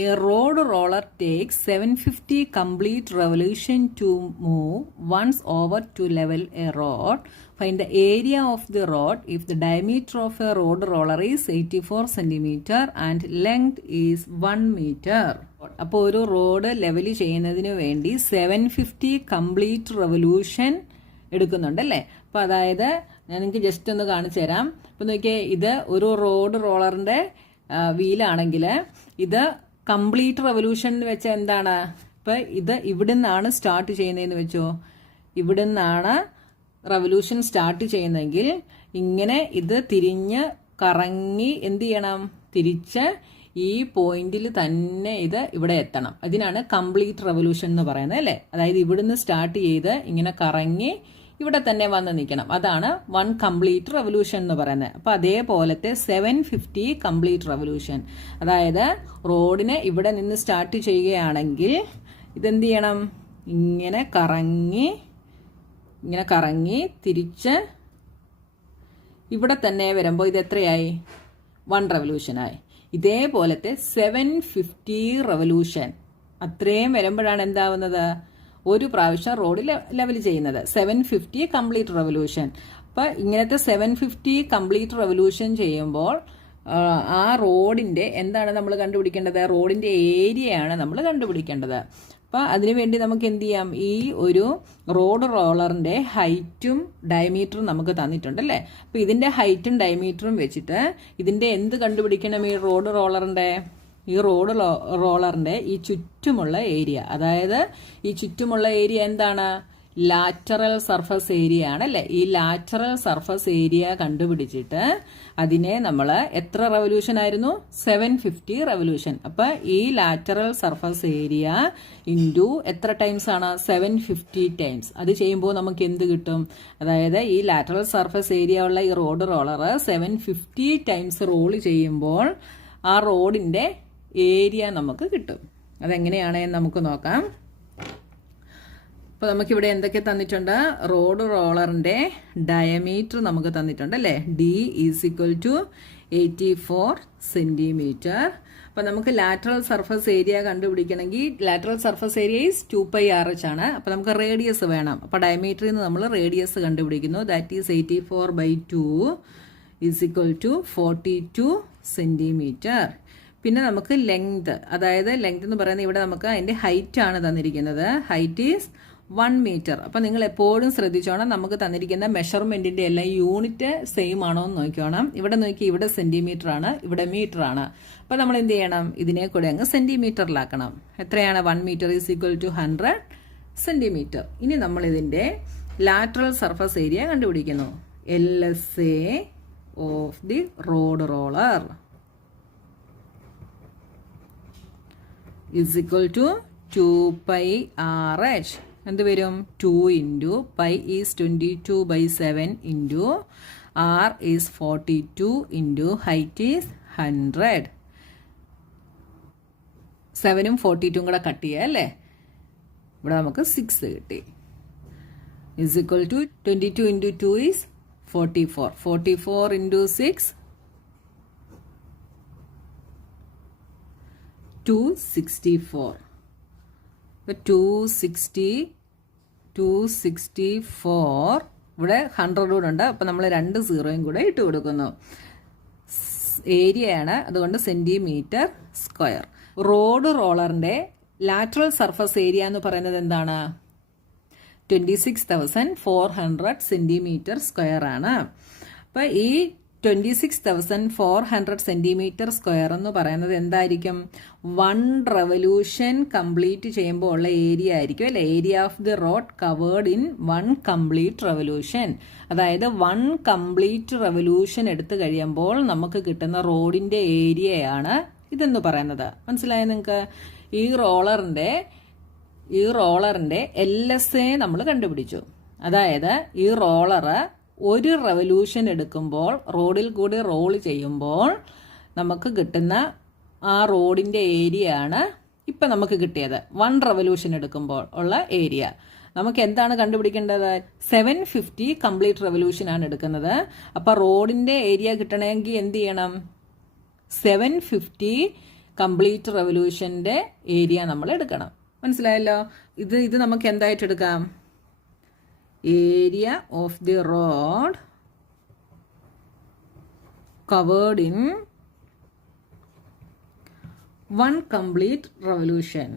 A road roller takes 750 complete revolution to move once over to level a road. Find the area of the road if the diameter of a road roller is 84 centimeter and length is 1 meter. അപ്പോൾ ഒരു road level ചെയ്യുന്നതിന് വേണ്ടി 750 complete revolution എടുക്കുന്നുണ്ടല്ലേ. അപ്പോൾ അതായത് ഞാൻ നിങ്ങൾക്ക് just ഒന്ന് കാണിച്ചു തരാം. അപ്പോൾ നോക്കിയേ, ഇത് ഒരു റോഡ് റോളറിൻ്റെ വീലാണെങ്കിൽ ഇത് കംപ്ലീറ്റ് റെവല്യൂഷൻ എന്ന് വെച്ചാൽ എന്താണ്? ഇപ്പം ഇത് ഇവിടെ നിന്നാണ് സ്റ്റാർട്ട് ചെയ്യുന്നതെന്ന് വെച്ചോ, ഇവിടെ നിന്നാണ് റെവല്യൂഷൻ സ്റ്റാർട്ട് ചെയ്യുന്നതെങ്കിൽ ഇങ്ങനെ ഇത് തിരിഞ്ഞ് കറങ്ങി എന്ത് ചെയ്യണം? തിരിച്ച് ഈ പോയിന്റിൽ തന്നെ ഇത് ഇവിടെ എത്തണം. അതിനാണ് കംപ്ലീറ്റ് റെവല്യൂഷൻ എന്ന് പറയുന്നത് അല്ലേ. അതായത് ഇവിടുന്ന് സ്റ്റാർട്ട് ചെയ്ത് ഇങ്ങനെ കറങ്ങി ഇവിടെ തന്നെ വന്ന് നിൽക്കണം. അതാണ് 1 കംപ്ലീറ്റ് റെവല്യൂഷൻ എന്ന് പറയുന്നത്. അപ്പോൾ അതേപോലത്തെ 750 കംപ്ലീറ്റ് റെവല്യൂഷൻ, അതായത് റോഡിനെ ഇവിടെ നിന്ന് സ്റ്റാർട്ട് ചെയ്യുകയാണെങ്കിൽ ഇതെന്ത് ചെയ്യണം? ഇങ്ങനെ കറങ്ങി തിരിച്ച് ഇവിടെ തന്നെ വരുമ്പോൾ ഇത് എത്രയായി? 1 റെവല്യൂഷനായി. ഇതേപോലത്തെ 750 റെവല്യൂഷൻ അത്രയും വരുമ്പോഴാണ് എന്താവുന്നത്? ഒരു പ്രാവശ്യം റോഡ് ലെവൽ ചെയ്യുന്നത്. 750 കംപ്ലീറ്റ് റെവല്യൂഷൻ. അപ്പം ഇങ്ങനത്തെ 750 കംപ്ലീറ്റ് റെവല്യൂഷൻ ചെയ്യുമ്പോൾ ആ റോഡിൻ്റെ എന്താണ് നമ്മൾ കണ്ടുപിടിക്കേണ്ടത്? റോഡിൻ്റെ ഏരിയയാണ് നമ്മൾ കണ്ടുപിടിക്കേണ്ടത്. അപ്പം അതിനുവേണ്ടി നമുക്ക് എന്ത് ചെയ്യാം? ഈ ഒരു റോഡ് റോളറിൻ്റെ ഹൈറ്റും ഡയമീറ്ററും നമുക്ക് തന്നിട്ടുണ്ടല്ലേ. അപ്പം ഇതിൻ്റെ ഹൈറ്റും ഡയമീറ്ററും വെച്ചിട്ട് ഇതിൻ്റെ എന്ത് കണ്ടുപിടിക്കണം? ഈ റോഡ് റോളറിൻ്റെ ഈ ചുറ്റുമുള്ള ഏരിയ, അതായത് ഈ ചുറ്റുമുള്ള ഏരിയ എന്താണ്? ലാറ്ററൽ സർഫസ് ഏരിയ ആണല്ലേ. ഈ ലാറ്ററൽ സർഫസ് ഏരിയ കണ്ടുപിടിച്ചിട്ട് അതിനെ നമ്മൾ എത്ര റെവല്യൂഷൻ ആയിരുന്നു? 750 റെവല്യൂഷൻ. അപ്പം ഈ ലാറ്ററൽ സർഫസ് ഏരിയ ഇൻറ്റു എത്ര ടൈംസ് ആണ്? 750 ടൈംസ്. അത് ചെയ്യുമ്പോൾ നമുക്ക് എന്ത് കിട്ടും? അതായത് ഈ ലാറ്ററൽ സർഫസ് ഏരിയ ഉള്ള ഈ റോഡ് റോളർ 750 ടൈംസ് റോൾ ചെയ്യുമ്പോൾ ആ റോഡിൻ്റെ ഏരിയ നമുക്ക് കിട്ടും. അതെങ്ങനെയാണെന്ന് നമുക്ക് നോക്കാം. അപ്പോൾ നമുക്കിവിടെ എന്തൊക്കെ തന്നിട്ടുണ്ട്? റോഡ് റോളറിൻ്റെ ഡയമീറ്റർ നമുക്ക് തന്നിട്ടുണ്ട് അല്ലേ. D = 84 centimetre. അപ്പോൾ നമുക്ക് ലാറ്ററൽ സർഫസ് ഏരിയ കണ്ടുപിടിക്കണമെങ്കിൽ lateral surface area is 2πRH ആണ്. അപ്പോൾ നമുക്ക് റേഡിയസ് വേണം. അപ്പോൾ ഡയമീറ്ററിൽ നിന്ന് നമ്മൾ റേഡിയസ് കണ്ടുപിടിക്കുന്നു. That is 84/2 = 42 centimetre. പിന്നെ നമുക്ക് ലെങ്ത്, അതായത് ലെങ്ത് എന്ന് പറയുന്നത് ഇവിടെ നമുക്ക് അതിൻ്റെ ഹൈറ്റ് ആണ് തന്നിരിക്കുന്നത്. Height is 1 metre. അപ്പം നിങ്ങൾ എപ്പോഴും ശ്രദ്ധിച്ചോണം, നമുക്ക് തന്നിരിക്കുന്ന മെഷർമെൻറ്റിൻ്റെ എല്ലാം യൂണിറ്റ് സെയിം ആണോ എന്ന് നോക്കിയോണം. ഇവിടെ നോക്കി, ഇവിടെ സെൻറ്റിമീറ്റർ ആണ്, ഇവിടെ മീറ്റർ ആണ്. അപ്പം നമ്മൾ എന്ത് ചെയ്യണം? ഇതിനെ കൂടെ അങ്ങ് സെൻറ്റിമീറ്ററിലാക്കണം. എത്രയാണ്? 1 മീറ്റർ = 100 സെൻറ്റിമീറ്റർ. ഇനി നമ്മൾ ഇതിൻ്റെ ലാറ്ററൽ സർഫസ് ഏരിയ കണ്ടുപിടിക്കുന്നു. LSA of the road roller = 2πRH. എന്ത് വരും? 2 × π is 22/7 × R is 42 × height is 100. 7ഉം 42ഉം കൂടെ കട്ട് ചെയ്യുക അല്ലേ. ഇവിടെ നമുക്ക് 6 കിട്ടി. = 22 × 2 is 44. 44 × 6 264. 264. ഇവിടെ 100 കൂടെ ഉണ്ട്. അപ്പം നമ്മൾ 2 സീറോയും കൂടെ ഇട്ട് കൊടുക്കുന്നു. ഏരിയയാണ്, അതുകൊണ്ട് സെൻറ്റിമീറ്റർ സ്ക്വയർ. റോഡ് റോളറിൻ്റെ ലാറ്ററൽ സർഫസ് ഏരിയ എന്ന് പറയുന്നത് എന്താണ്? 26,400 സെൻറ്റിമീറ്റർ സ്ക്വയർ ആണ്. അപ്പം ഈ 26,400 സെൻറ്റിമീറ്റർ സ്ക്വയർ എന്ന് പറയുന്നത് എന്തായിരിക്കും? 1 റെവല്യൂഷൻ കംപ്ലീറ്റ് ചെയ്യുമ്പോൾ ഉള്ള ഏരിയ ആയിരിക്കും അല്ലേ. Area of the road covered in 1 complete revolution. അതായത് 1 കംപ്ലീറ്റ് റെവല്യൂഷൻ എടുത്തു കഴിയുമ്പോൾ നമുക്ക് കിട്ടുന്ന റോഡിൻ്റെ ഏരിയയാണ് ഇതെന്ന് പറയുന്നത്. മനസ്സിലായോ നിങ്ങൾക്ക്? ഈ റോളറിൻ്റെ LSA നമ്മൾ കണ്ടുപിടിച്ചു. അതായത് ഈ റോളറ് ഒരു റെവല്യൂഷൻ എടുക്കുമ്പോൾ, റോഡിൽ കൂടി റോൾ ചെയ്യുമ്പോൾ നമുക്ക് കിട്ടുന്ന ആ റോഡിൻ്റെ ഏരിയ ആണ് ഇപ്പം നമുക്ക് കിട്ടിയത്. 1 റെവല്യൂഷൻ എടുക്കുമ്പോൾ ഉള്ള ഏരിയ. നമുക്ക് എന്താണ് കണ്ടുപിടിക്കേണ്ടത്? 750 കംപ്ലീറ്റ് റെവല്യൂഷനാണ് എടുക്കുന്നത്. അപ്പോൾ റോഡിൻ്റെ ഏരിയ കിട്ടണമെങ്കിൽ എന്ത് ചെയ്യണം? 750 കംപ്ലീറ്റ് റെവല്യൂഷൻ്റെ ഏരിയ നമ്മൾ എടുക്കണം. മനസ്സിലായല്ലോ? ഇത് നമുക്ക് എന്തായിട്ട് എടുക്കാം? Area of the road covered in 1 complete revolution.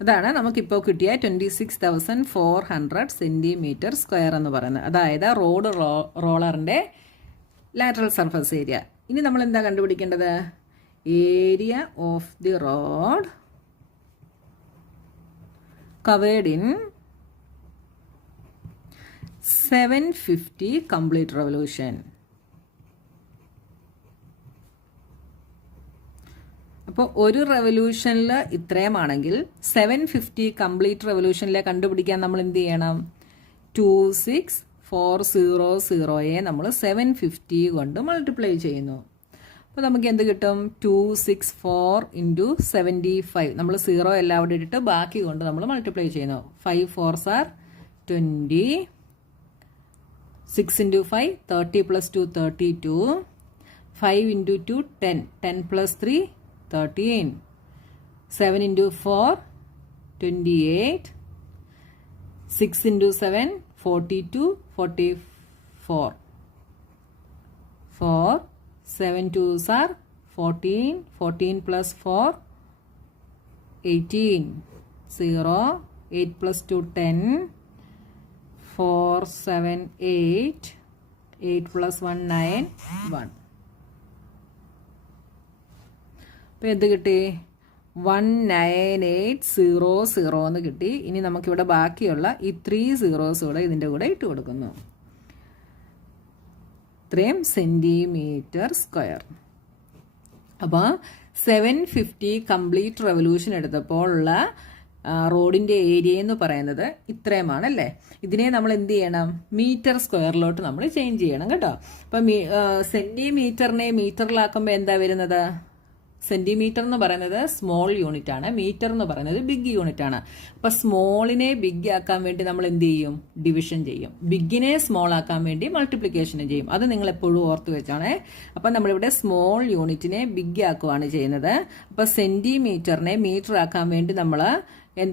അതാണ് നമുക്കിപ്പോൾ കിട്ടിയ 26,400 സെൻറ്റിമീറ്റർ സ്ക്വയർ എന്ന് പറയുന്നത്. അതായത് റോഡ് റോളറിൻ്റെ ലാറ്ററൽ സർഫസ് ഏരിയ. ഇനി നമ്മൾ എന്താ കണ്ടുപിടിക്കേണ്ടത്? Area of the road covered in 750 complete revolution. അപ്പോൾ ഒരു റെവല്യൂഷനിൽ ഇത്രയുമാണെങ്കിൽ 750 കംപ്ലീറ്റ് റെവല്യൂഷനിലെ കണ്ടുപിടിക്കാൻ നമ്മൾ എന്ത് ചെയ്യണം? 26400 നമ്മൾ 750 കൊണ്ട് മൾട്ടിപ്ലൈ ചെയ്യുന്നു. അപ്പോൾ നമുക്ക് എന്ത് കിട്ടും? 264 × 75. നമ്മൾ 0 എല്ലാം അവിടെ ഇട്ടിട്ട് ബാക്കി കൊണ്ട് നമ്മൾ മൾട്ടിപ്ലൈ ചെയ്യുന്നു. 5 4s are 20. 6 × 5 30 + 2 32. 5 × 2 10. 10 + 3 13. 7 × 4 28. 6 × 7 42. 44. 4 7 2s are 14. 14 + 4 18. 0 8 + 2 10. 4 7 8. 8 + 1 9 1. അപ്പോൾ എന്ത് കിട്ടി? 19800 എന്ന് കിട്ടി. ഇനി നമുക്കിവിടെ ബാക്കിയുള്ള ഈ 3 zeros കൂടെ ഇതിൻ്റെ കൂടെ ഇട്ട് കൊടുക്കുന്നു. ഇത്രയും സെൻറ്റിമീറ്റർ സ്ക്വയർ. അപ്പോൾ 750 കംപ്ലീറ്റ് റെവല്യൂഷൻ എടുത്തപ്പോൾ ഉള്ള റോഡിൻ്റെ ഏരിയ എന്ന് പറയുന്നത് ഇത്രയുമാണല്ലേ. ഇതിനെ നമ്മൾ എന്ത് ചെയ്യണം? മീറ്റർ സ്ക്വയറിലോട്ട് നമ്മൾ ചേഞ്ച് ചെയ്യണം കേട്ടോ. അപ്പം സെൻറ്റിമീറ്ററിനെ മീറ്ററിലാക്കുമ്പോൾ എന്താ വരുന്നത്? സെൻറ്റിമീറ്റർ എന്ന് പറയുന്നത് സ്മോൾ യൂണിറ്റ് ആണ്, മീറ്റർ എന്ന് പറയുന്നത് ബിഗ് യൂണിറ്റ് ആണ്. അപ്പം സ്മോളിനെ ബിഗ് ആക്കാൻ വേണ്ടി നമ്മൾ എന്ത് ചെയ്യും? ഡിവിഷൻ ചെയ്യും. ബിഗിനെ സ്മോൾ ആക്കാൻ വേണ്ടി മൾട്ടിപ്ലിക്കേഷൻ ചെയ്യും. അത് നിങ്ങൾ എപ്പോഴും ഓർത്ത് വെച്ചാണേ. അപ്പം നമ്മളിവിടെ സ്മോൾ യൂണിറ്റിനെ ബിഗ് ആക്കുകയാണ് ചെയ്യുന്നത്. അപ്പം സെൻറ്റിമീറ്ററിനെ മീറ്റർ ആക്കാൻ വേണ്ടി നമ്മൾ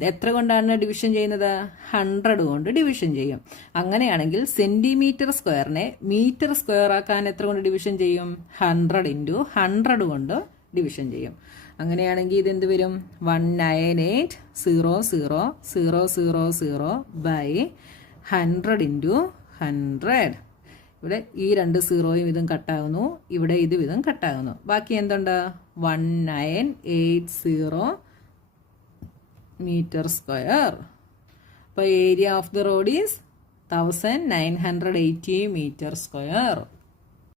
എത്ര കൊണ്ടാണ് ഡിവിഷൻ ചെയ്യുന്നത്? 100 കൊണ്ട് ഡിവിഷൻ ചെയ്യും. അങ്ങനെയാണെങ്കിൽ സെൻറ്റിമീറ്റർ സ്ക്വയറിനെ മീറ്റർ സ്ക്വയർ ആക്കാൻ എത്ര കൊണ്ട് ഡിവിഷൻ ചെയ്യും? 100 × 100 കൊണ്ട് ഡിവിഷൻ ചെയ്യും. അങ്ങനെയാണെങ്കിൽ ഇതെന്ത് വരും? 1980000 ബൈ 100 × 100. ഇവിടെ ഈ 2 സീറോയും ഇതും കട്ടാകുന്നു, ഇവിടെ ഇതും കട്ടാകുന്നു. ബാക്കി എന്തുണ്ട്? 1980 meter square. അപ്പോൾ area of the road is 1980 meter square.